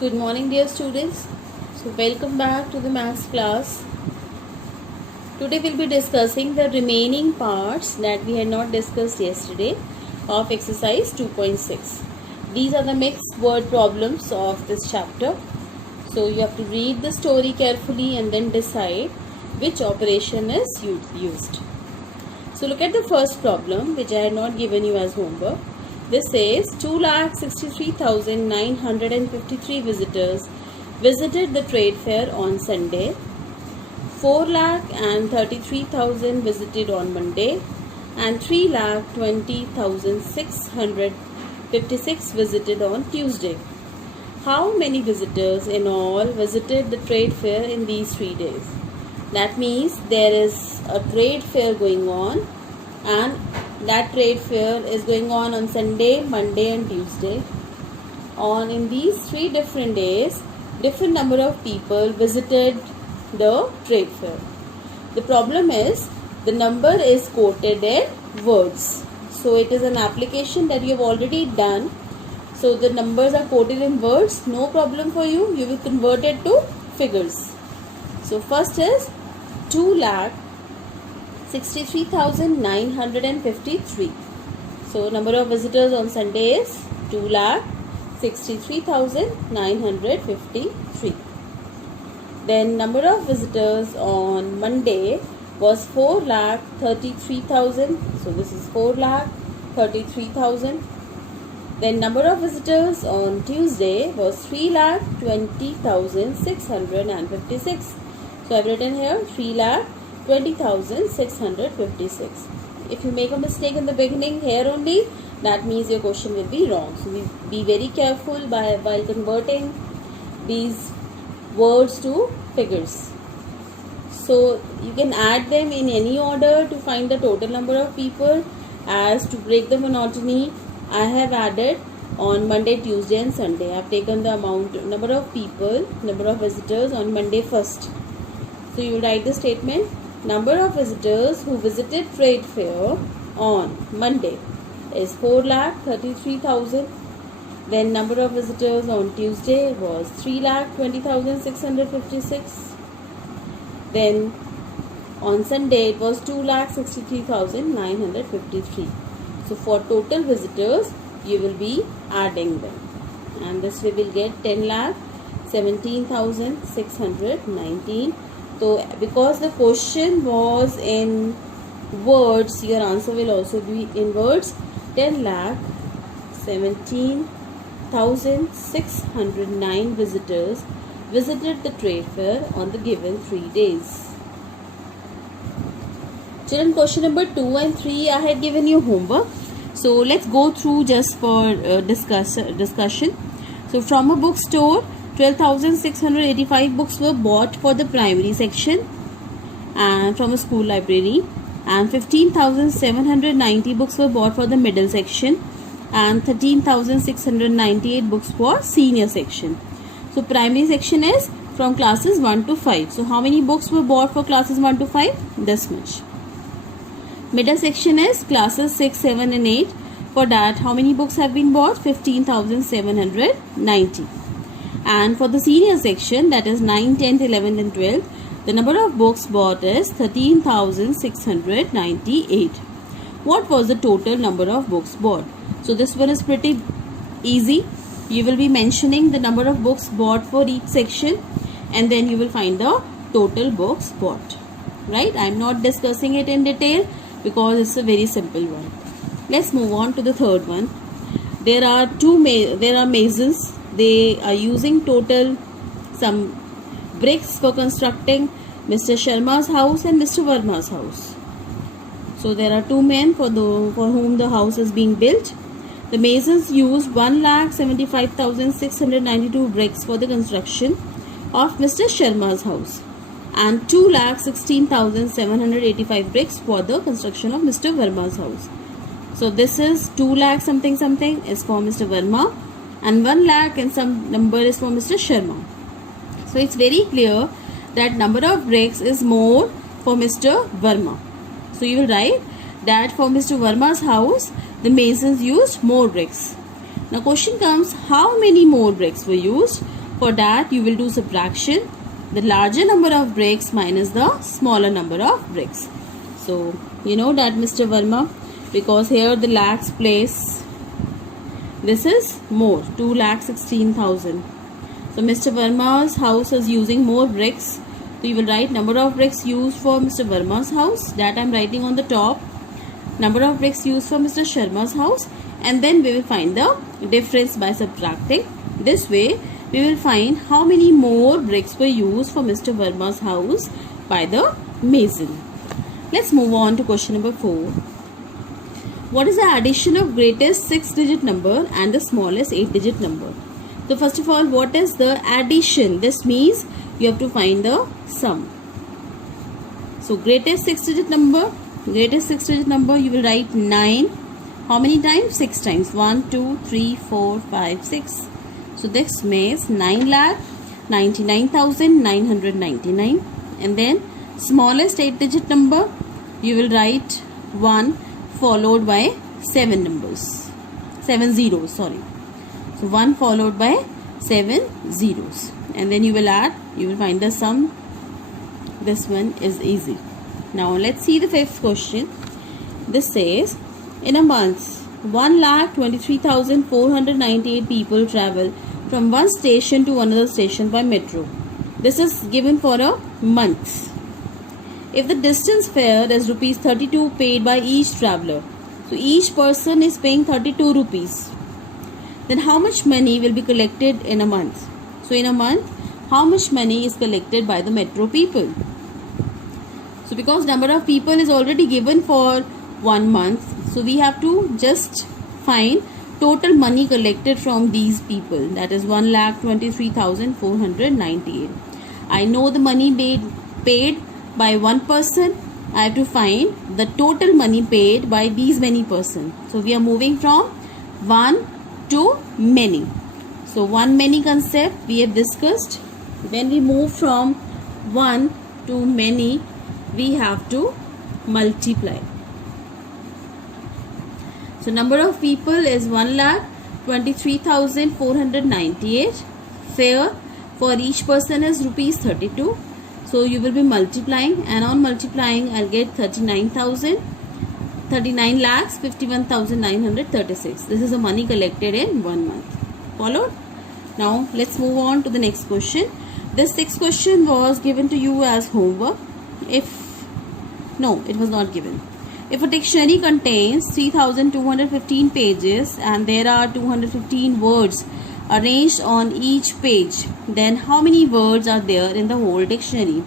Good morning, dear students. So, welcome back to the maths class. Today, we'll be discussing the remaining parts that we had not discussed yesterday of exercise 2.6. These are the mixed word problems of this chapter. So, you have to read the story carefully and then decide which operation is used. So, look at the first problem, which I had not given you as homework. This says 2,63,953 visitors visited the trade fair on Sunday. 4,33,000 visited on Monday, and 3,20,656 visited on Tuesday. How many visitors in all visited the trade fair in these 3 days? That means there is a trade fair going on, and that trade fair is going on Sunday, Monday and Tuesday. In these 3 different days, different number of people visited the trade fair. The problem is the number is quoted in words. So it is an application that you have already done. So the numbers are quoted in words. No problem for you. You will convert it to figures. So first is 2,63,953. So number of visitors on Sunday is 2,63,953. Then number of visitors on Monday was 4,33,000. So this is 4,33,000. Then number of visitors on Tuesday was 3,20,656. So I have written here 3,20,656. If you make a mistake in the beginning here only, that means your question will be wrong. So be very careful while converting these words to figures. So you can add them in any order to find the total number of people. As to break the monotony, I have added on Monday, Tuesday and Sunday. I have taken the number of people, number of visitors on Monday first. So you write the statement, number of visitors who visited trade fair on Monday is 4,33,000. Then number of visitors on Tuesday was 3,20,656. Then on Sunday it was 2,63,953. So for total visitors you will be adding them, and this we will get 10,17,619. So because the question was in words, your answer will also be in words. 10,17,609 visitors visited the trade fair on the given 3 days. Children, question number 2 and 3 I had given you homework. So let's go through just for discussion. So from a bookstore, 12,685 books were bought for the primary section, and from a school library, and 15,790 books were bought for the middle section, and 13,698 books for senior section. So primary section is from classes 1 to 5. So how many books were bought for classes 1 to 5? This much. Middle section is classes 6, 7 and 8. For that, how many books have been bought? 15,790. And for the senior section, that is 9, 10th, 11th and 12th, the number of books bought is 13,698. What was the total number of books bought? So this one is pretty easy. You will be mentioning the number of books bought for each section, and then you will find the total books bought. Right? I am not discussing it in detail because it's a very simple one. Let's move on to the third one. There are masons. They are using total some bricks for constructing Mr. Sharma's house and Mr. Verma's house. So there are 2 men for whom the house is being built. The masons used 1,75,692 bricks for the construction of Mr. Sharma's house, and 2,16,785 bricks for the construction of Mr. Verma's house. So this is 2 lakh something is for Mr. Verma, and 1 lakh and some number is for Mr. Sharma. So it's very clear that number of bricks is more for Mr. Verma. So you will write that for Mr. Verma's house, the masons used more bricks. Now question comes, how many more bricks were used For that you will do subtraction, the larger number of bricks minus the smaller number of bricks. So you know that, Mr. Verma, because here the lakhs place, this is more, 2,16,000. So Mr. Verma's house is using more bricks. So you will write number of bricks used for Mr. Verma's house, that I am writing on the top. Number of bricks used for Mr. Sharma's house, and then we will find the difference by subtracting. This way we will find how many more bricks were used for Mr. Verma's house by the mason. Let's move on to question number 4. What is the addition of greatest 6-digit number and the smallest 8-digit number? So first of all, what is the addition? This means you have to find the sum. So greatest 6-digit number, you will write 9. How many times? 6 times. 1, 2, 3, 4, 5, 6. So this makes 9,99,999. And then smallest 8-digit number, you will write 1 followed by 7 zeros. So 1 followed by 7 zeros. And then you will add, you will find the sum. This one is easy. Now let's see the 5th question. This says, in a month, 1,23,498 people travel from one station to another station by metro. This is given for a month. If the distance fare is rupees 32 paid by each traveller, so each person is paying 32 rupees, then how much money will be collected in a month? So in a month, how much money is collected by the metro people? So because number of people is already given for 1 month, so we have to just find total money collected from these people, that is 1,23,498. I know the money paid by one person. I have to find the total money paid by these many persons. So we are moving from one to many. So one many concept we have discussed. When we move from one to many, we have to multiply. So number of people is 1,23,498. Fare for each person is rupees 32. So you will be multiplying, and on multiplying I'll get 39,51,936. This is the money collected in 1 month. Followed? Now let's move on to the next question. This 6th question was given to you as homework. It was not given. If a dictionary contains 3,215 pages and there are 215 words arranged on each page, then how many words are there in the whole dictionary?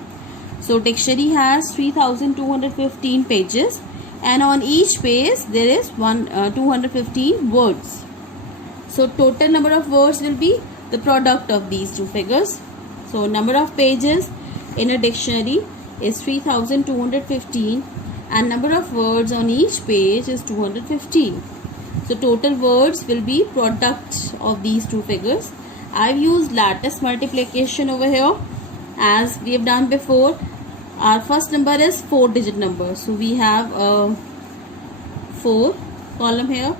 So dictionary has 3,215 pages, and on each page there is 215 words. So total number of words will be the product of these two figures. So number of pages in a dictionary is 3,215 and number of words on each page is 215. So total words will be product of these two figures. I've used lattice multiplication over here as we have done before. Our first number is 4-digit number. So we have a 4 column here,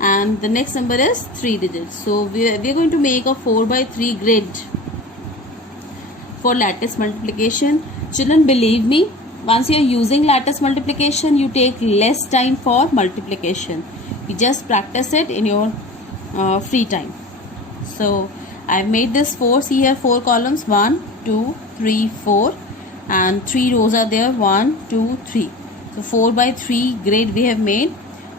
and the next number is 3 digits. So we are going to make a 4 by 3 grid for lattice multiplication. Children, believe me, once you are using lattice multiplication, you take less time for multiplication. You just practice it in your free time. So I have made this 4. See here, 4 columns, 1, 2, 3, 4, and 3 rows are there, 1, 2, 3. So 4 by 3 grid we have made.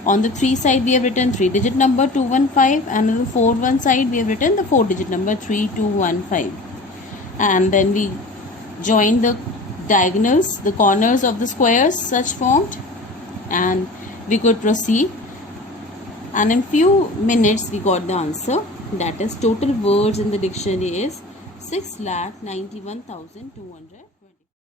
On the 3 side we have written 3-digit number 215, and on the 4 side we have written the 4-digit number 3215. And then we join the diagonals, the corners of the squares such formed, and we could proceed. And in few minutes we got the answer. That is, total words in the dictionary is 6,91,200.